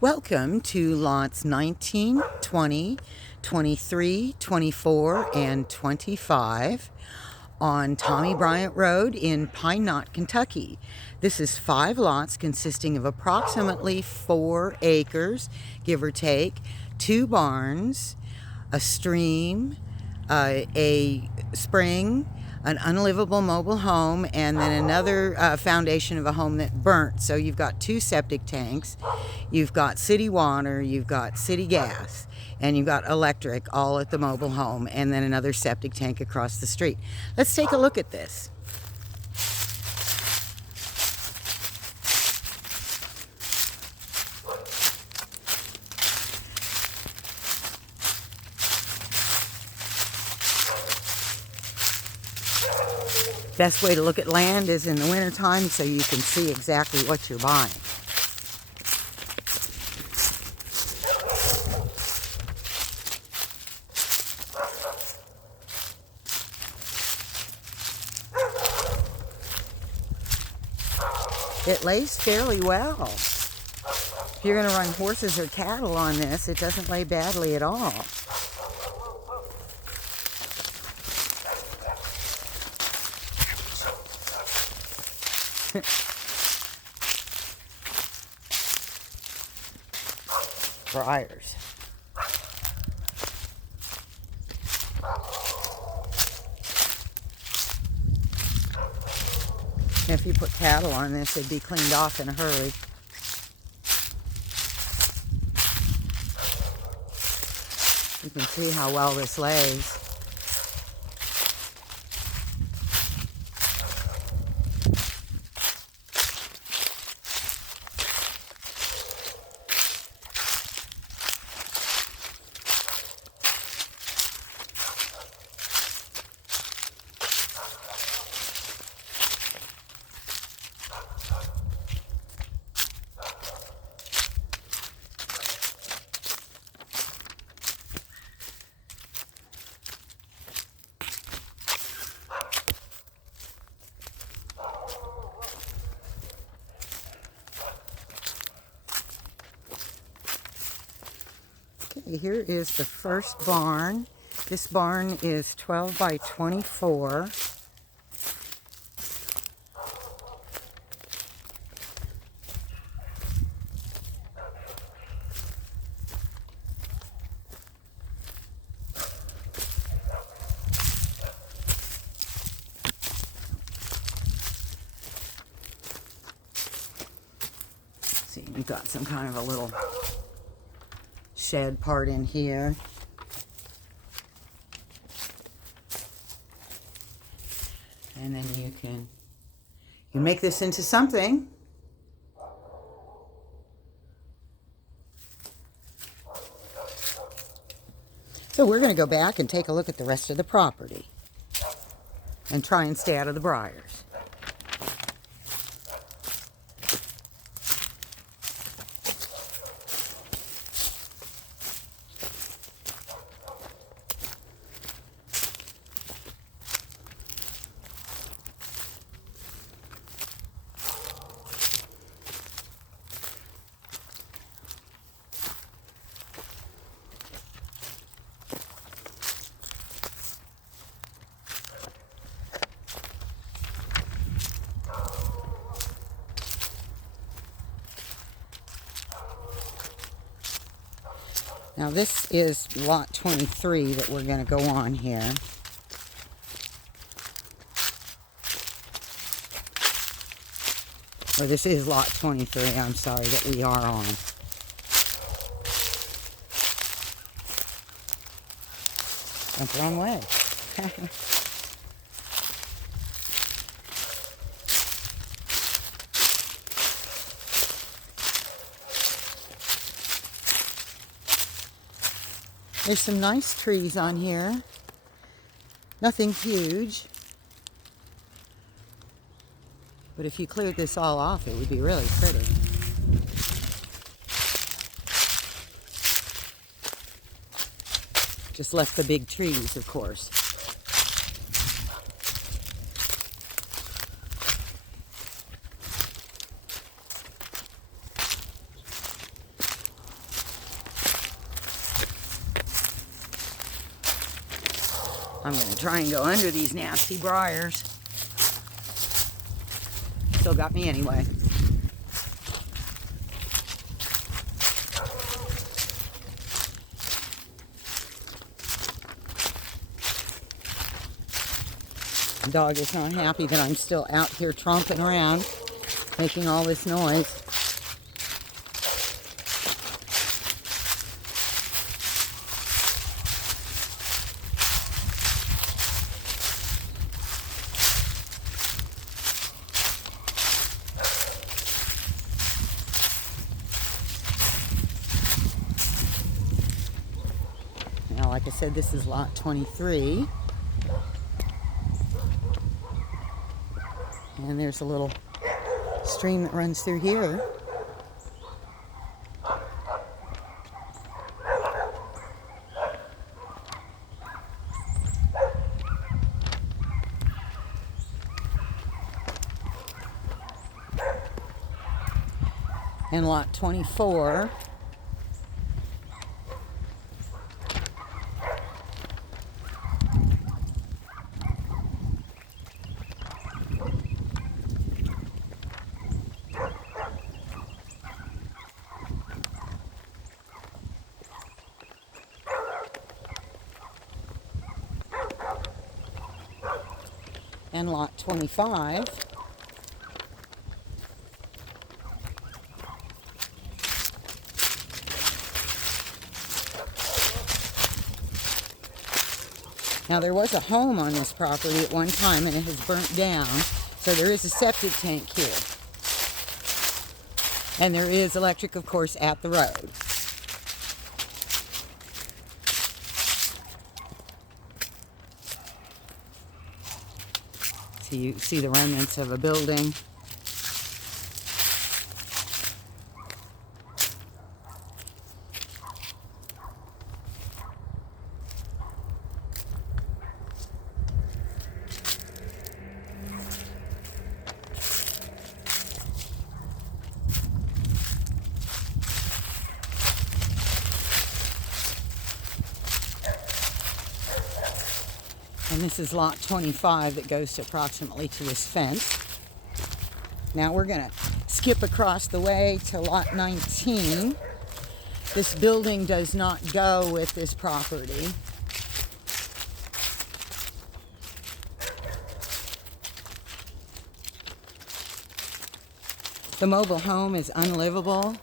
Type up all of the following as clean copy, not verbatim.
Welcome to lots 19, 20, 23, 24, and 25 on Tommy Bryant Road in Pine Knot, Kentucky. This is 5 lots consisting of approximately 4 acres, give or take, 2 barns, a stream, a spring, an unlivable mobile home, and then another foundation of a home that burnt. So you've got 2 septic tanks, you've got city water, you've got city gas, and you've got electric all at the mobile home, and then another septic tank across the street. Let's take a look at this. Best way to look at land is in the wintertime so you can see exactly what you're buying. It lays fairly well. If you're going to run horses or cattle on this, it doesn't lay badly at all. Briars. If you put cattle on this, they'd be cleaned off in a hurry. You can see how well this lays. Okay, here is the first barn. This barn is 12 by 24. See, you've got some kind of a little shed part in here. And then you can make this into something. So we're going to go back and take a look at the rest of the property and try and stay out of the briars. Now this is lot 23 that we're going to go on here. Or this is lot 23, I'm sorry, that we are on. Went the wrong way. There's some nice trees on here. Nothing huge. But if you cleared this all off, it would be really pretty. Just left the big trees, of course. I'm going to try and go under these nasty briars. Still got me anyway. The dog is not happy that I'm still out here tromping around, making all this noise. Now, like I said, this is lot 23. And there's a little stream that runs through here. And lot 24. And lot 25. Now, there was a home on this property at one time and it has burnt down, so there is a septic tank here. And there is electric, of course, at the road. So you see the remnants of a building. And this is lot 25 that goes to approximately to this fence. Now we're going to skip across the way to lot 19. This building does not go with this property. The mobile home is unlivable.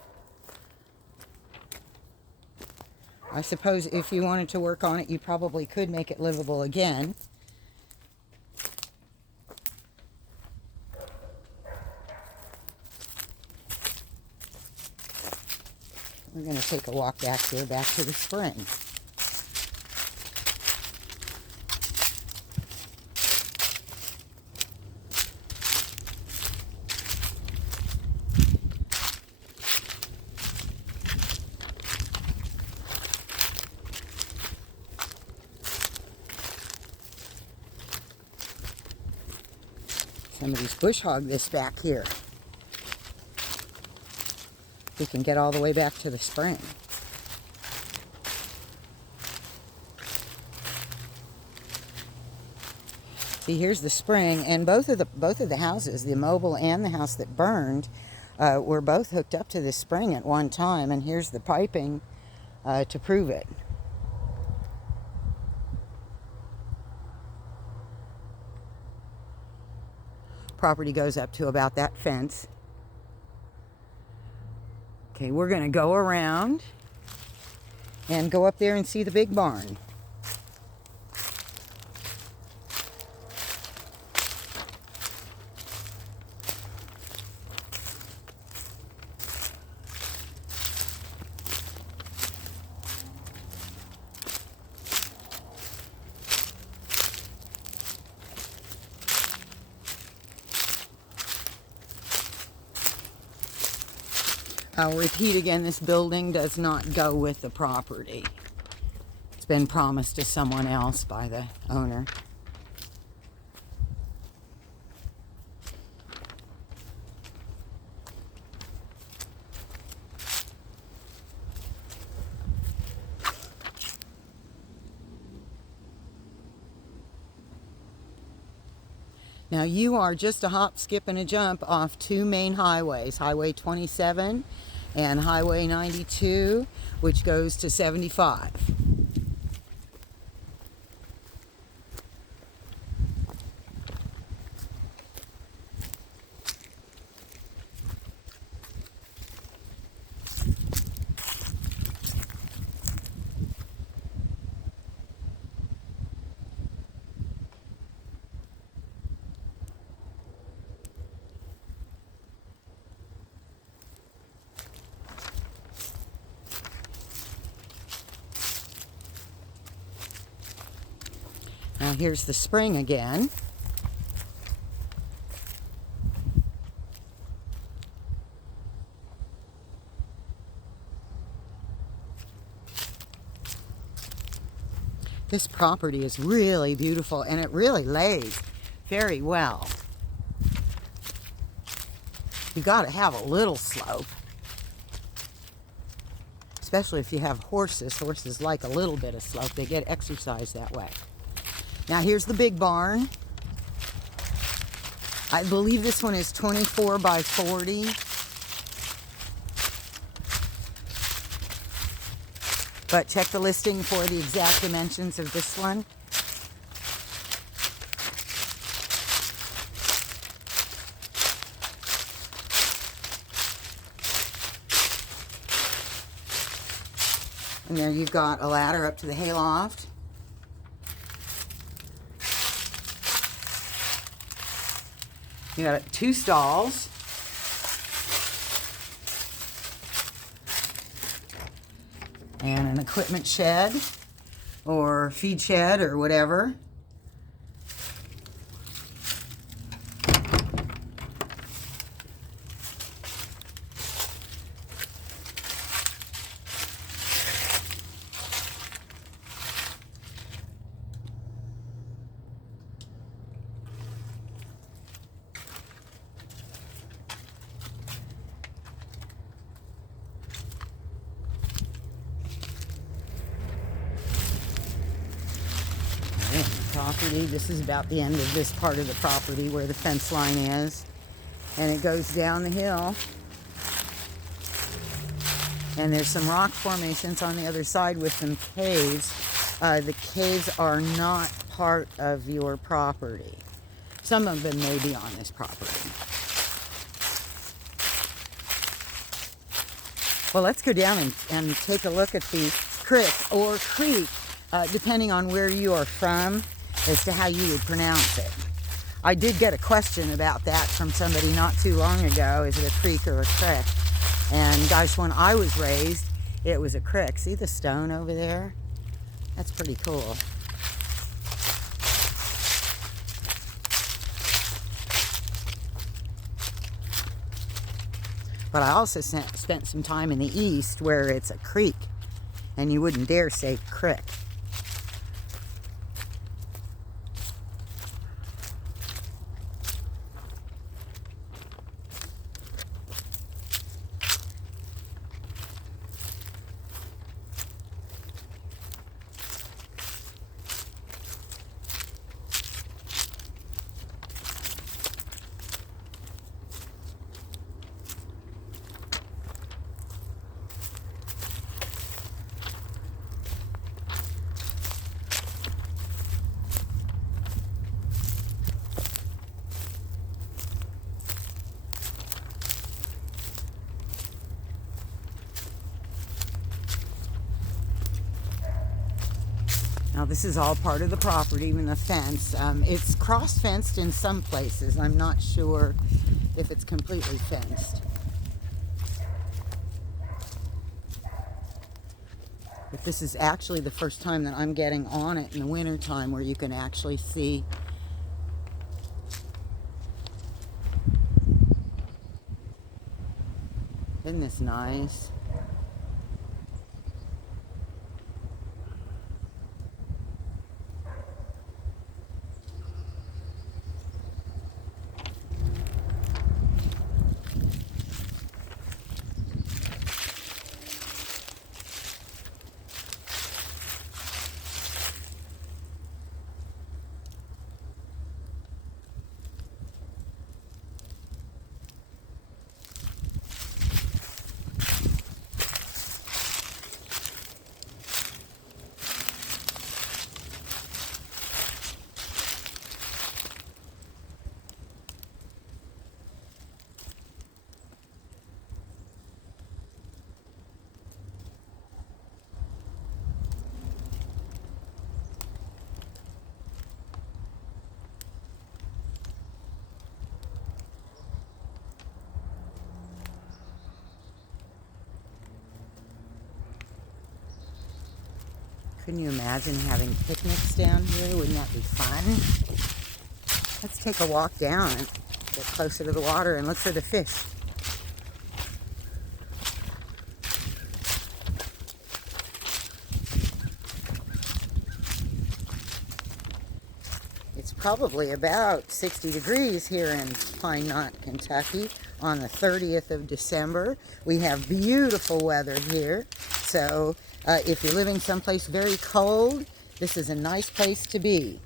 I suppose if you wanted to work on it, you probably could make it livable again. We're going to take a walk back here, back to the spring. Somebody's bush hogged this back here. We can get all the way back to the spring. See, here's the spring, and both of the houses, the mobile and the house that burned, were both hooked up to this spring at one time, and here's the piping to prove it. Property goes up to about that fence. Okay, we're going to go around and go up there and see the big barn. I'll repeat again, this building does not go with the property. It's been promised to someone else by the owner. Now you are just a hop, skip, and a jump off two main highways, Highway 27 and Highway 92, which goes to 75. Now here's the spring again. This property is really beautiful, and it really lays very well. You got to have a little slope, especially if you have horses. Horses like a little bit of slope. They get exercise that way. Now here's the big barn. I believe this one is 24 by 40. But check the listing for the exact dimensions of this one. And there you've got a ladder up to the hayloft. You got two stalls. And an equipment shed or feed shed or whatever. Property. This is about the end of this part of the property where the fence line is, and it goes down the hill, and there's some rock formations on the other side with some caves. The caves are not part of your property. Some of them may be on this property. Well, let's go down and take a look at the creek or creek, depending on where you are from, as to how you would pronounce it. I did get a question about that from somebody not too long ago. Is it a creek or a creek? And gosh, when I was raised, it was a creek. See the stone over there? That's pretty cool. But I also spent some time in the East where it's a creek, and you wouldn't dare say creek. Now this is all part of the property, even the fence. It's cross-fenced in some places. I'm not sure if it's completely fenced. But this is actually the first time that I'm getting on it in the winter time where you can actually see. Isn't this nice? Couldn't you imagine having picnics down here? Wouldn't that be fun? Let's take a walk down and get closer to the water and look for the fish. It's probably about 60 degrees here in Pine Knot, Kentucky on the 30th of December. We have beautiful weather here. So if you're living someplace very cold, this is a nice place to be.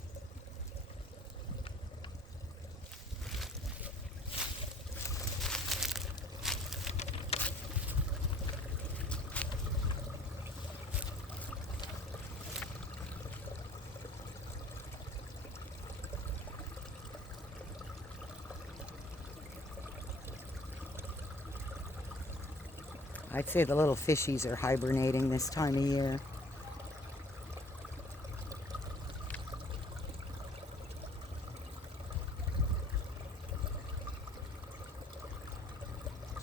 I'd say the little fishies are hibernating this time of year.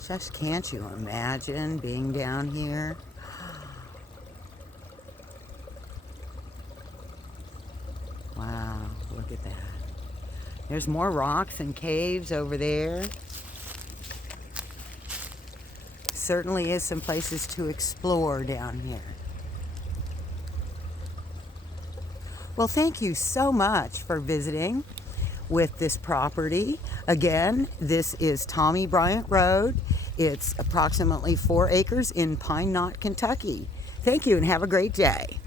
Just can't you imagine being down here? Wow, look at that. There's more rocks and caves over there. Certainly is some places to explore down here. Well, thank you so much for visiting with this property. Again, this is Tommy Bryant Road. It's approximately 4 acres in Pine Knot, Kentucky. Thank you and have a great day.